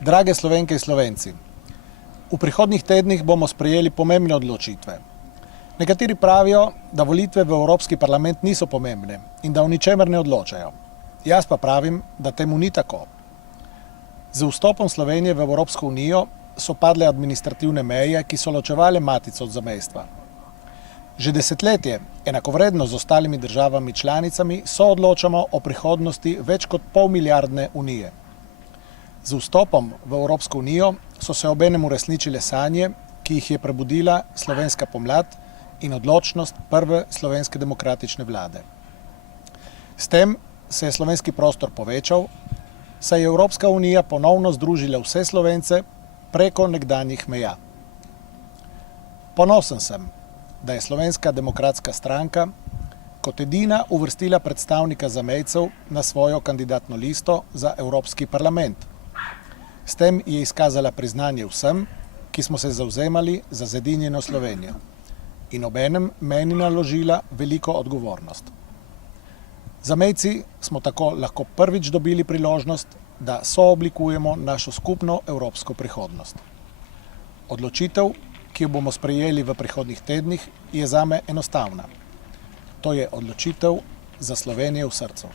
Drage Slovenke in Slovenci, v prihodnjih tednih bomo sprejeli pomembne odločitve. Nekateri pravijo, da volitve v Evropski parlament niso pomembne in da o ničemer ne odločajo. Jaz pa pravim, da temu ni tako. Z vstopom Slovenije v Evropsko unijo so padle administrativne meje, ki so ločevale matico od zamejstva. Že desetletje, enakovredno z ostalimi državami članicami, soodločamo o prihodnosti več kot polmilijardne unije. Z vstopom v Evropsko unijo so se obenem uresničile sanje, ki jih je prebudila slovenska pomlad in odločnost prve slovenske demokratične vlade. S tem se je slovenski prostor povečal, saj je Evropska unija ponovno združila vse Slovence preko nekdanjih meja. Ponosen sem, da je Slovenska demokratska stranka kot edina uvrstila predstavnika zamejcev na svojo kandidatno listo za Evropski parlament. S tem je izkazala priznanje vsem, ki smo se zavzemali za zedinjeno Slovenijo in obenem meni naložila veliko odgovornost. Zamejci smo tako lahko prvič dobili priložnost, da sooblikujemo našo skupno evropsko prihodnost. Odločitev, ki jo bomo sprejeli v prihodnjih tednih, je zame enostavna. To je odločitev za Slovenijo v srcu.